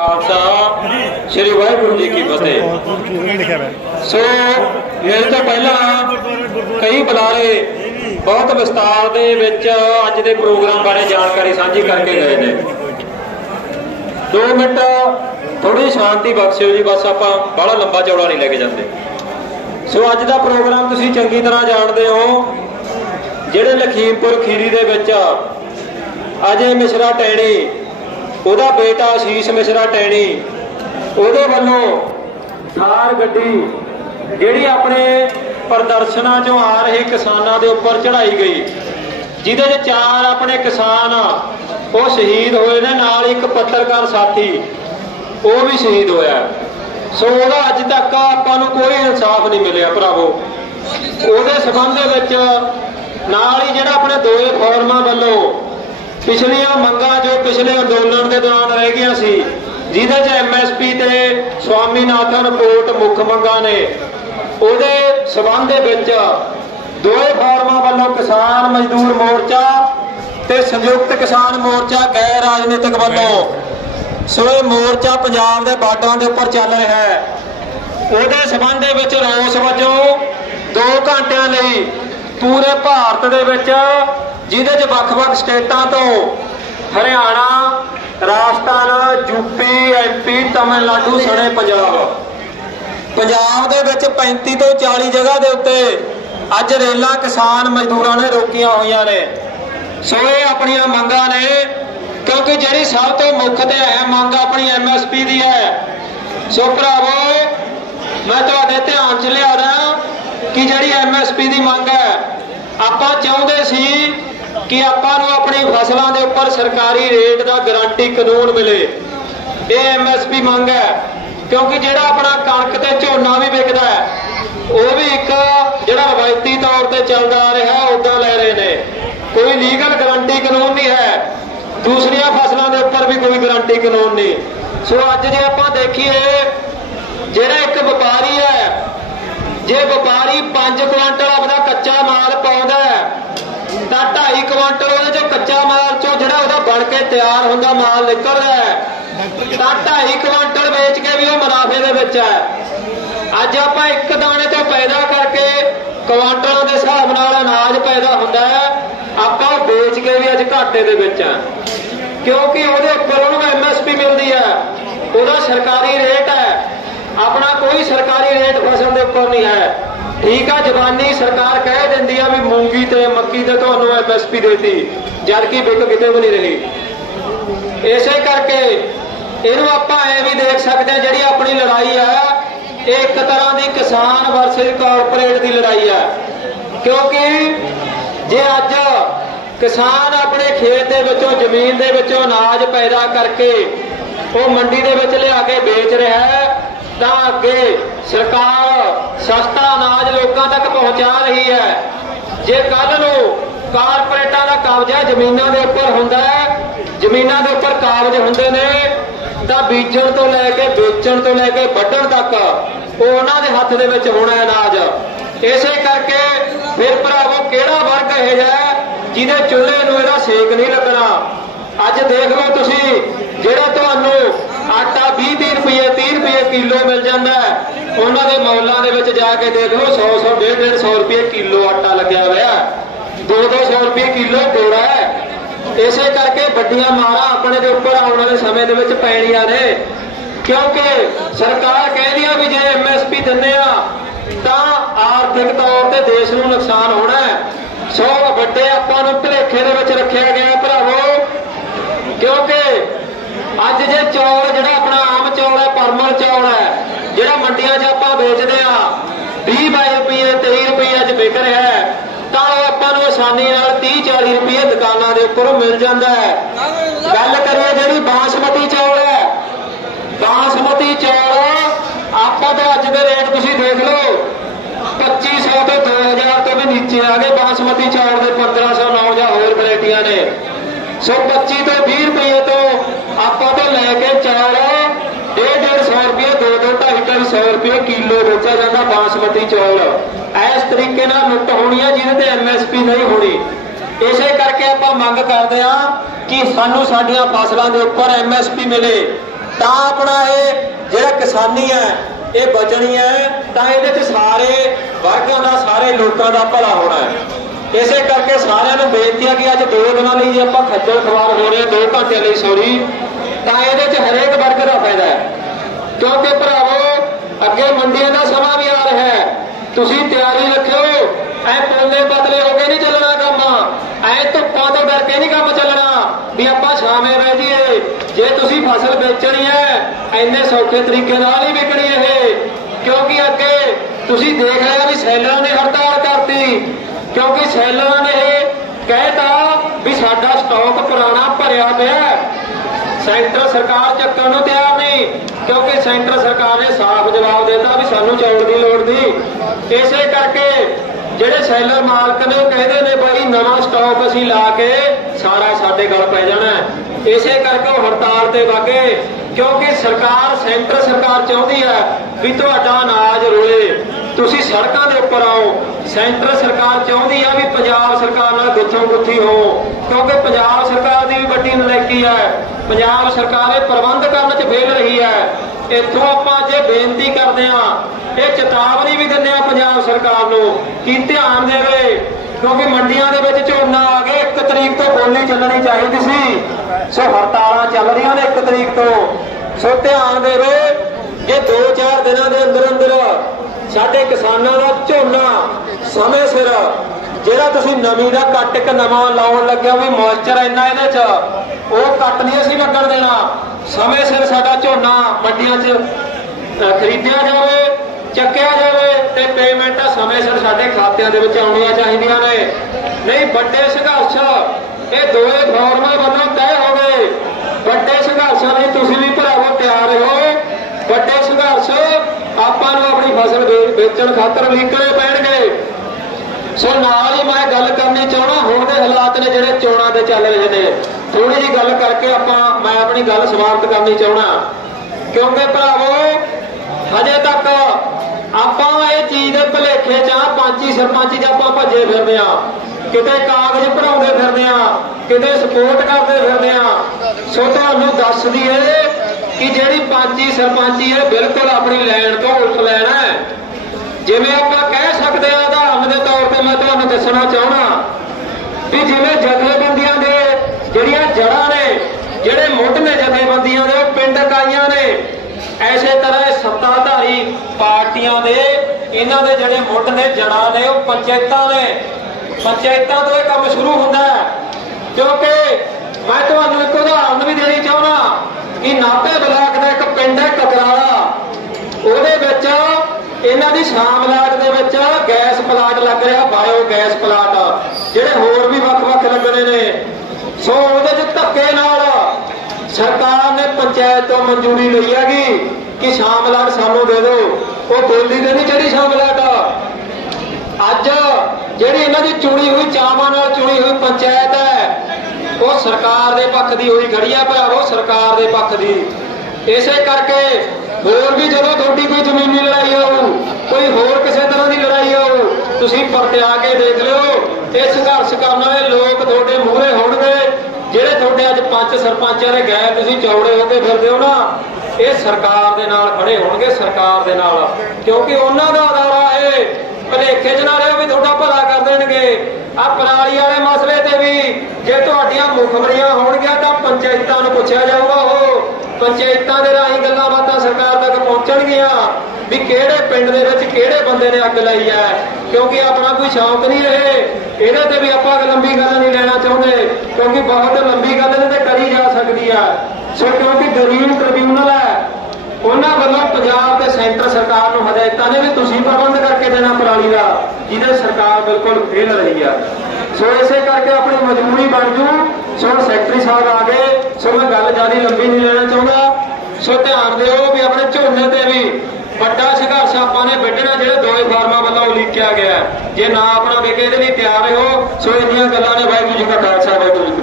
ਖਾਲਸਾ, ਸ੍ਰੀ ਵਾਹਿਗੁਰੂ ਜੀ ਕੀ ਫਤਿਹ। ਸੋ ਮੇਰੇ ਤੋਂ ਪਹਿਲਾਂ ਕਈ ਬੁਲਾਰੇ ਬਹੁਤ ਵਿਸਤਾਰ ਦੇ ਵਿੱਚ ਅੱਜ ਦੇ ਪ੍ਰੋਗਰਾਮ ਬਾਰੇ ਜਾਣਕਾਰੀ ਸਾਂਝੀ ਕਰਕੇ ਗਏ ਨੇ। 2 ਮਿੰਟ ਥੋੜੀ ਸ਼ਾਂਤੀ ਬਖਸ਼ਿਓ ਜੀ, ਬਸ ਆਪਾਂ ਬੜਾ ਲੰਬਾ ਚੌੜਾ ਨਹੀਂ ਲੈ ਕੇ ਜਾਂਦੇ। ਸੋ, ਅੱਜ ਦਾ ਪ੍ਰੋਗਰਾਮ ਤੁਸੀਂ ਚੰਗੀ ਤਰ੍ਹਾਂ ਜਾਣਦੇ ਹੋ, ਜਿਹੜੇ ਲਖੀਮਪੁਰ ਖੀਰੀ ਦੇ ਵਿੱਚ ਅਜੇ ਮਿਸ਼ਰਾ ਟੈਣੀ ਉਹਦਾ ਬੇਟਾ ਆਸ਼ੀਸ਼ ਮਿਸ਼ਰਾ ਟੈਣੀ। ਉਹਦੇ ਵੱਲੋਂ ਥਾਰ ਗੱਡੀ, ਜਿਹੜੀ ਆਪਣੇ ਪ੍ਰਦਰਸ਼ਨਾਂ 'ਚੋਂ ਆ ਰਹੇ ਕਿਸਾਨਾਂ ਦੇ ਉੱਪਰ ਚੜਾਈ ਗਈ, ਜਿਹਦੇ 'ਚ ਚਾਰ ਆਪਣੇ ਕਿਸਾਨ ਆ, ਉਹ ਸ਼ਹੀਦ ਹੋਏ ਨੇ, ਨਾਲ ਇੱਕ ਪੱਤਰਕਾਰ ਸਾਥੀ, ਉਹ ਵੀ ਸ਼ਹੀਦ ਹੋਇਆ। ਸੋ ਉਹਦਾ ਅੱਜ ਤੱਕ ਆਪਾਂ ਨੂੰ ਕੋਈ ਇਨਸਾਫ ਨਹੀਂ ਮਿਲਿਆ ਭਰਾਵੋ। ਉਹਦੇ ਸਬੰਧ ਦੇ ਵਿੱਚ ਨਾਲ ਹੀ ਜਿਹੜਾ ਆਪਣੇ ਦੋਏ ਫੋਰਮਾਂ ਵੱਲੋਂ ਪਿਛਲੀਆਂ ਮੰਗਾਂ ਜੋ ਪਿਛਲੇ ਅੰਦੋਲਨ ਦੇ ਦੌਰਾਨ ਰਹਿ ਗਈਆਂ ਸੀ, ਜਿਹਦੇ 'ਚ ਐਮਐਸਪੀ ਤੇ ਸਵਾਮੀਨਾਥਨ ਰਿਪੋਰਟ ਮੁੱਖ ਮੰਗਾਂ ਨੇ। ਉਹਦੇ ਸਬੰਧ ਦੇ ਵਿੱਚ ਦੋਏ ਫਾਰਮਾਂ ਵੱਲੋਂ ਕਿਸਾਨ ਮਜ਼ਦੂਰ ਮੋਰਚਾ ਤੇ ਸੰਯੁਕਤ ਕਿਸਾਨ ਮੋਰਚਾ ਗੈਰ ਰਾਜਨੀਤਿਕ ਵੱਲੋਂ। ਸੋ ਇਹ ਮੋਰਚਾ ਪੰਜਾਬ ਦੇ ਬਾਰਡਰਾਂ ਦੇ ਉੱਪਰ ਚੱਲ ਰਿਹਾ ਹੈ। ਉਹਦੇ ਸਬੰਧ ਦੇ ਵਿੱਚ ਰੋਸ ਵਜੋਂ 2 ਘੰਟਿਆਂ ਲਈ ਪੂਰੇ ਭਾਰਤ ਦੇ ਵਿੱਚ ਜਿਹਦੇ 'ਚ ਵੱਖ-ਵੱਖ ਸਟੇਟਾਂ ਤੋਂ ਹਰਿਆਣਾ, ਰਾਜਸਥਾਨ ਯੂਪੀ ਐਮਪੀ ਤਮਿਲਨਾਡੂ, ਸਣੇ ਪੰਜਾਬ। ਪੰਜਾਬ ਦੇ ਵਿੱਚ 35 ਤੋਂ 40 ਜਗ੍ਹਾ ਦੇ ਉੱਤੇ ਅੱਜ ਰੇਲਾਂ ਕਿਸਾਨ ਮਜ਼ਦੂਰਾਂ ਨੇ ਰੋਕੀਆਂ ਹੋਈਆਂ ਨੇ। ਸੋ ਇਹ ਆਪਣੀਆਂ ਮੰਗਾਂ ਨੇ, ਕਿਉਂਕਿ ਜਿਹੜੀ ਸਭ ਤੋਂ ਮੁੱਖ ਤੇ ਅਹਿਮ ਮੰਗ ਆਪਣੀ ਐਮਐਸਪੀ ਦੀ ਹੈ। ਸੋ ਭਰਾਵੋ, ਮੈਂ ਤੁਹਾਡੇ ਧਿਆਨ 'ਚ ਲਿਆ ਰਿਹਾ ਕਿ ਜਿਹੜੀ ਐਮਐਸਪੀ ਦੀ ਮੰਗ ਹੈ, ਆਪਾਂ ਚਾਹੁੰਦੇ ਸੀ ਕਿ ਆਪਾਂ ਨੂੰ ਆਪਣੀ ਫਸਲਾਂ ਦੇ ਉੱਪਰ ਸਰਕਾਰੀ ਰੇਟ ਦਾ ਗਾਰੰਟੀ ਕਾਨੂੰਨ ਮਿਲੇ। ਇਹ ਐਮਐਸਪੀ ਮੰਗ ਹੈ, ਕਿਉਂਕਿ ਜਿਹੜਾ ਆਪਣਾ ਕਣਕ ਤੇ ਝੋਨਾ ਵੀ ਵਿਕਦਾ ਹੈ, ਉਹ ਵੀ ਇੱਕ ਜਿਹੜਾ ਰਵਾਇਤੀ ਤੌਰ ਤੇ ਚੱਲਦਾ ਆ ਰਿਹਾ ਹੈ ਉਦਾਂ ਲੈ ਰਹੇ ਨੇ। ਕੋਈ ਲੀਗਲ ਗਾਰੰਟੀ ਕਾਨੂੰਨ ਨਹੀਂ ਹੈ। ਦੂਸਰੀਆਂ ਫਸਲਾਂ ਦੇ ਉੱਪਰ ਵੀ ਕੋਈ ਗਾਰੰਟੀ ਕਾਨੂੰਨ ਨਹੀਂ। ਸੋ ਅੱਜ ਜੇ ਆਪਾਂ ਦੇਖੀਏ, ਜਿਹੜਾ ਇੱਕ ਵਪਾਰੀ ਹੈ, ਜੇ ਵਪਾਰੀ 5 ਕੁਇੰਟਲ ਆਪਦਾ ਕੱਚਾ ਮਾਲ ਪਾਉਂਦਾ ਹੈ ਤਾਂ 2.5 ਕੁਇੰਟਲ ਉਹਦੇ ਚੋਂ ਕੱਚਾ ਮਾਲ ਚੋਂ ਜਿਹੜਾ ਉਹਦਾ ਬਣ ਕੇ ਤਿਆਰ ਹੁੰਦਾ ਮਾਲ ਨਿਕਲਦਾ ਹੈ। ਤਾਂ 2.5 ਕੁਇੰਟਲ ਵੇਚ ਕੇ ਵੀ ਉਹ ਮੁਨਾਫੇ ਦੇ ਵਿੱਚ ਹੈ। ਅੱਜ ਆਪਾਂ ਇੱਕ ਦਾਣੇ ਤੋਂ ਪੈਦਾ ਕਰਕੇ ਕੁਆਂਟਲਾਂ ਦੇ ਹਿਸਾਬ ਨਾਲ ਅਨਾਜ ਪੈਦਾ ਹੁੰਦਾ ਹੈ। ਆਪਾਂ ਉਹ ਵੇਚ ਕੇ ਵੀ ਅੱਜ ਘਾਟੇ ਦੇ ਵਿੱਚ ਆ ਕਿਉਂਕਿ ਉਹਦੇ ਉੱਪਰ ਉਹਨੂੰ ਐਮਐਸਪੀ ਮਿਲਦੀ ਹੈ। ਉਹਦਾ ਸਰਕਾਰੀ ਰੇਟ ਹੈ। ਆਪਣਾ ਕੋਈ ਸਰਕਾਰੀ ਰੇਟ ਫਸਲ ਦੇ ਉੱਪਰ ਨਹੀਂ ਹੈ। ਠੀਕ ਆ ਜਵਾਨੀ ਸਰਕਾਰ ਕਹਿ ਦਿੰਦੀ ਆ ਵੀ ਮੂੰਗੀ ਤੇ ਮੱਕੀ ਤੇ ਤੁਹਾਨੂੰ ਐਮਐਸਪੀ ਦੇਤੀ। ਜਦ ਕਿ ਵਿਕ ਕਿਤੇ ਵੀ ਨਹੀਂ ਰਹੀ। ਇਸੇ ਕਰਕੇ ਇਹਨੂੰ ਆਪਾਂ ਐ ਵੀ ਦੇਖ ਸਕਦੇ ਹਾਂ ਜਿਹੜੀ ਆਪਣੀ ਲੜਾਈ ਹੈ ਇਹ ਇੱਕ ਤਰ੍ਹਾਂ ਦੀ ਕਿਸਾਨ ਵਰਸਸ ਕਾਰਪੋਰੇਟ ਦੀ ਲੜਾਈ ਹੈ ਕਿਉਂਕਿ ਜੇ ਅੱਜ ਕਿਸਾਨ ਆਪਣੇ ਖੇਤ ਦੇ ਵਿੱਚੋਂ, ਜ਼ਮੀਨ ਦੇ ਵਿੱਚੋਂ ਅਨਾਜ ਪੈਦਾ ਕਰਕੇ ਉਹ ਮੰਡੀ ਦੇ ਵਿੱਚ ਲਿਆ ਕੇ ਵੇਚ ਰਿਹਾ ਹੈ, ਤਾਂ ਅੱਗੇ ਸਰਕਾਰ ਸਸਤਾ ਅਨਾਜ ਲੋਕਾਂ ਤੱਕ ਪਹੁੰਚਾ ਰਹੀ ਹੈ। ਜੇ ਕੱਲ ਨੂੰ ਕਾਰਪੋਰੇਟਾਂ ਦਾ ਕਬਜ਼ਾ ਜ਼ਮੀਨਾਂ ਦੇ ਉੱਪਰ ਹੁੰਦਾ ਹੈ ਜ਼ਮੀਨਾਂ ਦੇ ਉੱਪਰ ਕਾਬਜ ਹੁੰਦੇ ਨੇ ਤਾਂ ਬੀਜਣ ਤੋਂ ਲੈ ਕੇ ਵੇਚਣ ਤੋਂ ਲੈ ਕੇ ਵੱਢਣ ਤੱਕ ਉਹ ਉਹਨਾਂ ਦੇ ਹੱਥ ਦੇ ਵਿੱਚ ਹੋਣਾ ਅਨਾਜ। ਇਸੇ ਕਰਕੇ ਫਿਰ ਭਰਾਵੋ, ਕਿਹੜਾ ਵਰਗ ਇਹ ਜਿਹਾ ਹੈ ਜਿਹਦੇ ਚੁੱਲ੍ਹੇ ਨੂੰ ਇਹਦਾ ਸੇਕ ਨਹੀਂ ਲੱਗਣਾ? ਅੱਜ ਦੇਖ ਲਓ ਤੁਸੀਂ, ਜਿਹੜਾ ਤੁਹਾਨੂੰ ਆਟਾ 20 30 ਰੁਪਏ 30 ਰੁਪਏ ਕਿਲੋ ਮਿਲ ਜਾਂਦਾ ਉਹਨਾਂ ਦੇ ਮੌਲਾਂ ਦੇ ਵਿੱਚ ਜਾ ਕੇ ਦੇਖ ਲਓ 100 100 150 150 ਰੁਪਏ ਕਿਲੋ ਆਟਾ ਲੱਗਿਆ ਹੋਇਆ 2 200 ਰੁਪਏ ਕਿਲੋ ਦੋੜਾ ਹੈ। ਇਸੇ ਕਰਕੇ ਵੱਡੀਆਂ ਮਾਰਾਂ ਆਪਣੇ ਦੇ ਉੱਪਰ ਆਉਣ ਵਾਲੇ ਸਮੇਂ ਦੇ ਵਿੱਚ ਪੈਣੀਆਂ ਨੇ। ਕਿਉਂਕਿ ਸਰਕਾਰ ਕਹਿੰਦੀ ਆ ਵੀ ਜੇ ਐਮਐਸਪੀ ਦਿੰਦੇ ਆ, ਤਾਂ ਆਰਥਿਕ ਤੌਰ ਤੇ ਦੇਸ਼ ਨੂੰ ਨੁਕਸਾਨ ਹੋਣਾ ਹੈ। ਸੋ ਵੱਡੇ ਆਪਾਂ ਨੂੰ ਭਲੇਖੇ ਦੇ ਵਿੱਚ ਰੱਖਿਆ ਗਿਆ ਭਰਾਵੋ, ਕਿਉਂਕਿ ਅੱਜ ਜੇ ਚੌਲ ਜਿਹੜਾ ਆਪਣਾ ਆਮ ਚੌਲ ਹੈ, ਪਰਮਲ ਚੌਲ ਹੈ, ਜਿਹੜਾ ਮੰਡੀਆਂ 'ਚ ਆਪਾਂ ਵੇਚਦੇ ਆ 20 22 ਰੁਪਏ 23 ਰੁਪਏ 'ਚ ਵਿਕ ਰਿਹਾ ਹੈ। ਆਸਾਨੀ ਨਾਲ 30 40 ਰੁਪਏ ਦੁਕਾਨਾਂ ਦੇ ਉੱਪਰ ਮਿਲ ਜਾਂਦਾ ਹੈ। ਗੱਲ ਕਰੀਏ ਜਿਹੜੀ ਬਾਸਮਤੀ ਚੌਲ ਹੈ। ਬਾਸਮਤੀ ਚੌਲ ਆਪਾਂ ਤਾਂ ਅੱਜ ਦੇ ਰੇਟ ਤੁਸੀਂ ਦੇਖ ਲਓ। 2500 ਤੋਂ 2000 ਤੋਂ ਵੀ ਨੀਚੇ ਆ ਗਏ ਬਾਸਮਤੀ ਚੌਲ ਦੇ 1500 9 ਹੋਰ ਵੈਰਾਈਟੀਆਂ ਨੇ। ਸੋ 25 ਤੋਂ 20 ਰੁਪਏ ਤੋਂ ਆਪਾਂ ਤੋਂ ਲੈ ਕੇ ਚੌਲ 150 ਰੁਪਏ 2 2 250 100 ਰੁਪਏ ਕਿਲੋ ਵੇਚਿਆ ਜਾਂਦਾ ਬਾਸਮਤੀ ਚੌਲ। ਇਸ ਤਰੀਕੇ ਨਾਲ ਹੋਣੀ ਹੈ ਜਿਹਦੇ ਤੇ ਐਮਐਸਪੀ ਨਹੀਂ ਹੋਣੀ। ਇਸੇ ਕਰਕੇ ਆਪਾਂ ਮੰਗ ਕਰਦੇ ਹਾਂ ਕਿ ਸਾਨੂੰ ਸਾਡੀਆਂ ਫਸਲਾਂ ਦੇ ਉੱਪਰ ਐਮਐਸਪੀ ਮਿਲੇ। ਤਾਂ ਆਪਣਾ ਇਹ ਜਿਹੜਾ ਕਿਸਾਨੀ ਹੈ, ਇਹ ਬਚਣੀ ਹੈ, ਤਾਂ ਇਹਦੇ 'ਚ ਸਾਰੇ ਵਰਗਾਂ ਦਾ, ਸਾਰੇ ਲੋਕਾਂ ਦਾ ਭਲਾ ਹੋਣਾ ਹੈ। ਇਸੇ ਕਰਕੇ ਸਾਰਿਆਂ ਨੂੰ ਬੇਨਤੀ ਹੈ ਕਿ ਅੱਜ ਦੋ ਦਿਨਾਂ ਲਈ ਜੇ ਆਪਾਂ ਖੱਜਲ ਖਵਾਰ ਹੋ ਰਹੇ ਦੋ ਘੰਟੇ ਲਈ ਸੌਰੀ ਤਾਂ ਇਹਦੇ 'ਚ ਹਰੇਕ ਵਰਗ ਦਾ ਫਾਇਦਾ ਹੈ। ਕਿਉਂਕਿ ਭਰਾਵੋ, ਅੱਗੇ ਮੰਡੀਆਂ ਦਾ ਸਮਾਂ ਵੀ ਆ ਰਿਹਾ ਹੈ। ਤੁਸੀਂ ਤਿਆਰੀ ਰੱਖਿਓ ਐ ਪੋਲੇ ਬਦਲੇ ਹੋ ਕੇ ਨਹੀਂ ਚੱਲਣਾ ਕੰਮ। ਐ ਧੁੱਪਾਂ ਤੋਂ ਡਰ ਕੇ ਨਹੀਂ ਕੰਮ ਚੱਲਣਾ। ਵੀ ਆਪਾਂ ਛਾਵੇਂ ਬਹਿ ਜਾਈਏ। ਜੇ ਤੁਸੀਂ ਫਸਲ ਵੇਚਣੀ ਹੈ ਐਨੇ ਸੌਖੇ ਤਰੀਕੇ ਨਾਲ ਹੀ ਵਿਕਣੀ ਇਹ। ਕਿਉਂਕਿ ਅੱਗੇ ਤੁਸੀਂ ਦੇਖ ਲਿਆ ਵੀ ਸੈਲਰਾਂ ਨੇ ਹੜਤਾਲ ਕਰਤੀ। ਕਿਉਂਕਿ ਸੈਲਰਾਂ ਨੇ ਇਹ ਕਹਿਤਾ ਵੀ ਸਾਡਾ ਸਟਾਕ ਪੁਰਾਣਾ ਭਰਿਆ ਪਿਆ ਸੈਂਟਰ ਸਰਕਾਰ ਚੱਕਣ ਨੂੰ ਤਿਆਰ ਨਹੀਂ। ਕਿਉਂਕਿ ਸੈਂਟਰ ਸਰਕਾਰ ਨੇ ਸਾਫ਼ ਜਵਾਬ ਦਿੱਤਾ ਵੀ ਸਾਨੂੰ ਚੌਲ ਦੀ ਲੋੜ ਨਹੀਂ। ਇਸੇ ਕਰਕੇ ਜਿਹੜੇ ਸੈਲਰ ਮਾਲਕ ਨੇ ਉਹ ਕਹਿੰਦੇ ਨੇ ਬਈ ਨਵਾਂ ਸਟਾਕ ਅਸੀਂ ਲਾ ਕੇ ਸਾਰਾ ਸਾਡੇ ਗਲ ਪੈ ਜਾਣਾ ਇਸੇ ਕਰਕੇ ਉਹ ਹੜਤਾਲ ਤੇ ਵਾਗੇ, ਕਿਉਂਕਿ ਸਰਕਾਰ, ਸੈਂਟਰ ਸਰਕਾਰ ਚਾਹੁੰਦੀ ਹੈ ਵੀ ਤੁਹਾਡਾ ਅਨਾਜ ਰੁਲੇ। ਤੁਸੀਂ ਸੜਕਾਂ ਦੇ ਉੱਪਰ ਆਓ। ਸੈਂਟਰ ਸਰਕਾਰ ਚਾਹੁੰਦੀ ਆ ਵੀ ਪੰਜਾਬ ਸਰਕਾਰ ਨਾਲ ਗੁੱਥੋਂ ਗੁੱਥੀ ਹੋ। ਕਿਉਂਕਿ ਪੰਜਾਬ ਸਰਕਾਰ ਦੀ ਵੀ ਵੱਡੀ ਨਲਾਇਕੀ ਹੈ। ਪੰਜਾਬ ਸਰਕਾਰ ਇਹ ਪ੍ਰਬੰਧ ਕਰਨ 'ਚ ਫੇਲ ਰਹੀ ਹੈ। ਇੱਥੋਂ ਆਪਾਂ ਜੇ ਬੇਨਤੀ ਕਰਦੇ ਆ ਇਹ ਚੇਤਾਵਨੀ ਵੀ ਦਿੰਦੇ ਆ ਪੰਜਾਬ ਸਰਕਾਰ ਨੂੰ ਕਿ ਧਿਆਨ ਦੇਵੇ, ਕਿਉਂਕਿ ਮੰਡੀਆਂ ਦੇ ਵਿੱਚ ਝੋਨਾ ਆ ਗਿਆ ਇੱਕ ਤਰੀਕ ਤੋਂ ਬੋਲੀ ਚੱਲਣੀ ਚਾਹੀਦੀ ਸੀ। ਸੋ ਹੜਤਾਲਾਂ ਚੱਲ ਰਹੀਆਂ ਨੇ ਇੱਕ ਤਰੀਕ ਤੋਂ। ਸੋ ਧਿਆਨ ਦੇਵੇ ਇਹ 2-4 ਦਿਨਾਂ ਦੇ ਅੰਦਰ ਅੰਦਰ ਸਾਡੇ ਕਿਸਾਨਾਂ ਦਾ ਝੋਨਾ ਸਮੇਂ ਸਿਰ, ਜਿਹੜਾ ਤੁਸੀਂ ਨਵੀਂ ਦਾ ਕੱਟ ਇੱਕ ਨਵਾਂ ਲਾਉਣ ਲੱਗਿਆ ਵੀ ਮੋਇਸਚਰ ਇੰਨਾ ਇਹਦੇ 'ਚ, ਉਹ ਕੱਟ ਨਹੀਂ ਅਸੀਂ ਲੱਗਣ ਦੇਣਾ। ਸਮੇਂ ਸਿਰ ਸਾਡਾ ਝੋਨਾ ਮੰਡੀਆਂ 'ਚ ਖਰੀਦਿਆ ਜਾਵੇ, ਚੱਕਿਆ ਜਾਵੇ ਤੇ ਪੇਮੈਂਟਾਂ ਸਮੇਂ ਸਿਰ ਸਾਡੇ ਖਾਤਿਆਂ ਦੇ ਵਿੱਚ ਆਉਣੀਆਂ ਚਾਹੀਦੀਆਂ ਨੇ। ਨਹੀਂ, ਵੱਡੇ ਸੰਘਰਸ਼, ਇਹ ਦੋਵੇਂ ਫੋਰਮਾਂ ਵੱਲੋਂ ਤੈਅ ਹੋ ਗਏ। ਵੱਡੇ ਸੰਘਰਸ਼ਾਂ ਲਈ ਤੁਸੀਂ ਵੀ ਭਰਾਵੋ ਤਿਆਰ ਹੋ। ਵੱਡੇ ਸੰਘਰਸ਼, ਆਪਾਂ ਨੂੰ ਆਪਣੀ ਫਸਲ ਵੇਚਣ ਖਾਤਰ ਲਿਖਣੇ ਪੈਣਗੇ। ਸੋ ਨਾਲ ਹੀ ਮੈਂ ਗੱਲ ਕਰਨੀ ਚਾਹਣਾ ਹੁਣ ਦੇ ਹਾਲਾਤ ਨੇ ਜਿਹੜੇ ਚੋਣਾਂ ਦੇ ਚੱਲ ਰਹੇ ਨੇ। ਥੋੜੀ ਜੀ ਗੱਲ ਕਰਕੇ ਆਪਾਂ, ਮੈਂ ਆਪਣੀ ਗੱਲ ਸਮਾਪਤ ਕਰਨੀ ਚਾਹਣਾ ਕਿਉਂਕਿ ਭਰਾਵੋ, ਹਜੇ ਤੱਕ ਆਪਾਂ ਇਹ ਚੀਜ਼ ਦੇ ਭਲੇਖੇ ਚ ਆ ਪੰਚੀ ਸਰਪੰਚੀ ਚ ਆਪਾਂ ਭੱਜੇ ਫਿਰਦੇ ਆ, ਕਿਤੇ ਕਾਗਜ਼ ਭਰਾਉਂਦੇ ਫਿਰਦੇ ਆ, ਕਿਤੇ ਸਪੋਰਟ ਕਰਦੇ ਫਿਰਦੇ ਆ, ਸੋ ਤੁਹਾਨੂੰ ਦੱਸ ਦਈਏ ਕਿ ਜਿਹੜੀ ਪੰਚੀ ਸਰਪੰਚੀ ਹੈ ਬਿਲਕੁਲ ਆਪਣੀ ਲੈਣ ਤੋਂ ਉਲਟ ਲੈਣ ਹੈ। ਜਿਵੇਂ ਆਪਾਂ ਕਹਿ ਸਕਦੇ ਆ, ਉਦਾਹਰਨ ਦੇ ਤੌਰ ਤੇ ਮੈਂ ਤੁਹਾਨੂੰ ਦੱਸਣਾ ਚਾਹਣਾ ਵੀ ਜਿਵੇਂ ਜਥੇਬੰਦੀਆਂ ਦੇ ਜਿਹੜੀਆਂ ਜੜਾਂ ਨੇ ਜਿਹੜੇ ਮੁੱਢ ਨੇ ਜਥੇਬੰਦੀਆਂ ਦੇ, ਪਿੰਡ ਇਕਾਈਆਂ ਨੇ ਐਸੇ ਤਰ੍ਹਾਂ ਸੱਤਾਧਾਰੀ ਪਾਰਟੀਆਂ ਦੇ, ਇਹਨਾਂ ਦੇ ਜਿਹੜੇ ਮੁੱਢ ਨੇ ਜੜਾਂ ਨੇ, ਉਹ ਪੰਚਾਇਤਾਂ ਨੇ। ਪੰਚਾਇਤਾਂ ਤੋਂ ਇਹ ਕੰਮ ਸ਼ੁਰੂ ਹੁੰਦਾ ਕਿਉਂਕਿ ਮੈਂ ਤੁਹਾਨੂੰ ਇੱਕ ਉਦਾਹਰਨ ਵੀ ਦੇਣੀ ਚਾਹੁੰਦਾ ਕਿ ਨਾਪੇ ਬਲਾਕ ਦਾ ਇੱਕ ਪਿੰਡ ਹੈ ਕਕਰਾਲਾ। ਉਹਦੇ ਵਿੱਚ ਇਹਨਾਂ ਦੀ ਸ਼ਾਮਲਾਟ ਦੇ ਵਿੱਚ ਗੈਸ ਪਲਾਟ ਲੱਗ ਰਿਹਾ, ਬਾਇਓ ਗੈਸ ਪਲਾਟ, ਜਿਹੜੇ ਹੋਰ ਵੀ ਵੱਖ-ਵੱਖ ਲੱਗਣੇ ਨੇ। ਸੋ ਉਹਦੇ 'ਚ ਧੱਕੇ ਨਾਲ ਨੇ ਮਨਜ਼ੂਰੀ ਲਈ ਹੈਗੀ ਕਿ ਸ਼ਾਮਲਾਟ ਸਾਨੂੰ ਦੇ ਦਿਓ। ਉਹ ਬੋਲੀ ਦੇ ਨਹੀਂ ਚੜੀ ਸ਼ਾਮਲਾਟ ਅੱਜ ਜਿਹੜੀ ਇਹਨਾਂ ਦੀ ਚੁਣੀ ਹੋਈ ਚਾਵਾਂ ਨਾਲ ਚੁਣੀ ਹੋਈ ਪੰਚਾਇਤ ਹੈ, ਉਹ ਸਰਕਾਰ ਦੇ ਪੱਖ ਦੀ ਹੋਈ ਖੜੀ ਆ ਭਰਾਵੋ, ਸਰਕਾਰ ਦੇ ਪੱਖ ਦੀ। ਇਸੇ ਕਰਕੇ ਹੋਰ ਵੀ ਜਦੋਂ ਤੁਹਾਡੀ ਕੋਈ ਜ਼ਮੀਨੀ ਲੜਾਈ ਹੋਊ, ਕੋਈ ਹੋਰ ਕਿਸੇ ਤਰ੍ਹਾਂ ਦੀ ਲੜਾਈ ਹੋਊ, ਤੁਸੀਂ ਪਰਤਿਆ ਕੇ ਦੇਖ ਲਿਓ। ਇਹ ਸੰਘਰਸ਼ ਕਰਨ ਵਾਲੇ ਲੋਕ ਤੁਹਾਡੇ ਮੂਹਰੇ ਹੋਣਗੇ। ਜਿਹੜੇ ਤੁਹਾਡੇ ਅੱਜ ਪੰਜ ਸਰਪੰਚਾਂ ਦੇ ਗਏ, ਤੁਸੀਂ ਚੌੜੇ ਹੋ ਕੇ ਫਿਰਦੇ ਹੋ ਨਾ, ਇਹ ਸਰਕਾਰ ਦੇ ਨਾਲ ਖੜੇ ਹੋਣਗੇ, ਸਰਕਾਰ ਦੇ ਨਾਲ। ਕਿਉਂਕਿ ਉਹਨਾਂ ਦਾ ਅਦਾਰਾ ਇਹ ਭਲੇਖੇ ਚ ਵੀ ਤੁਹਾਡਾ ਭਲਾ ਕਰ ਦੇਣਗੇ। ਆ ਪਰਾਲੀ ਵਾਲੇ ਮਸਲੇ ਤੇ ਵੀ ਜੇ ਤੁਹਾਡੀਆਂ ਮੁਖਬਰੀਆਂ ਹੋਣਗੀਆਂ ਤਾਂ ਪੰਚਾਇਤਾਂ ਨੂੰ ਪੁੱਛਿਆ ਜਾਊਗਾ ਉਹ। ਪੰਚਾਇਤਾਂ ਦੇ ਰਾਹੀਂ ਗੱਲਾਂ ਬਾਤਾਂ ਸਰਕਾਰ ਤੱਕ ਪਹੁੰਚਣਗੀਆਂ। ਵੀ ਕਿਹੜੇ ਪਿੰਡ ਦੇ ਵਿੱਚ ਕਿਹੜੇ ਬੰਦੇ ਨੇ ਅੱਗ ਲਾਈ ਹੈ? ਕਿਉਂਕਿ ਆਪਣਾ ਕੋਈ ਸ਼ੌਂਕ ਨਹੀਂ ਰਹੇ। ਇਹਦੇ ਤੇ ਵੀ ਆਪਾਂ ਲੰਬੀ ਗੱਲ ਨਹੀਂ ਲੈਣਾ ਚਾਹੁੰਦੇ, ਕਿਉਂਕਿ ਬਹੁਤ ਲੰਬੀ ਗੱਲ ਇਹਦੇ ਤੇ ਕਰੀ ਜਾ ਸਕਦੀ ਆ। ਸੋ ਕਿਉਂਕਿ ਗਰੀਬ ਟ੍ਰਿਬਿਊਨਲ ਹੈ, ਉਹਨਾਂ ਵੱਲੋਂ ਪੰਜਾਬ ਤੇ ਸੈਂਟਰ ਸਰਕਾਰ ਨੂੰ ਹਦਾਇਤਾਂ ਨੇ ਵੀ ਤੁਸੀਂ ਪ੍ਰਬੰਧ ਕਰਕੇ ਦੇਣਾ ਪਰਾਲੀ ਦਾ, ਜਿਹਦੇ ਸਰਕਾਰ ਬਿਲਕੁਲ ਫੇਲ ਰਹੀ ਆ। ਸੋ ਇਸੇ ਕਰਕੇ ਆਪਣੀ ਮਜਬੂਰੀ ਬਣ ਜੂ। ਸੋ ਹੁਣ ਸੈਕਟਰੀ ਸਾਹਿਬ ਆ ਗਏ। ਸੋ ਮੈਂ ਗੱਲ ਜ਼ਿਆਦਾ ਲੰਬੀ ਨਹੀਂ ਲੈਣਾ ਚਾਹੁੰਦਾ। ਸੋ ਧਿਆਨ ਦਿਓ ਵੀ ਆਪਣੇ ਝੋਨੇ ਤੇ ਵੀ ਵੱਡਾ ਸੰਘਰਸ਼ ਆਪਾਂ ਨੇ ਵੱਢਣਾ ਜਿਹੜੇ ਦੋਏ ਫਾਰਮਾਂ ਵੱਲੋਂ ਉਲੀਕਿਆ ਗਿਆ ਜੇ ਨਾ ਆਪਣਾ ਵੇਖੇ ਇਹਦੇ ਲਈ ਤਿਆਰ ਰਹੋ, ਸੋ ਇੰਨੀਆਂ ਗੱਲਾਂ ਨੇ ਵਾਹਿਗੁਰੂ ਜੀ ਕਾ ਖਾਲਸਾ, ਵਾਹਿਗੁਰੂ ਜੀ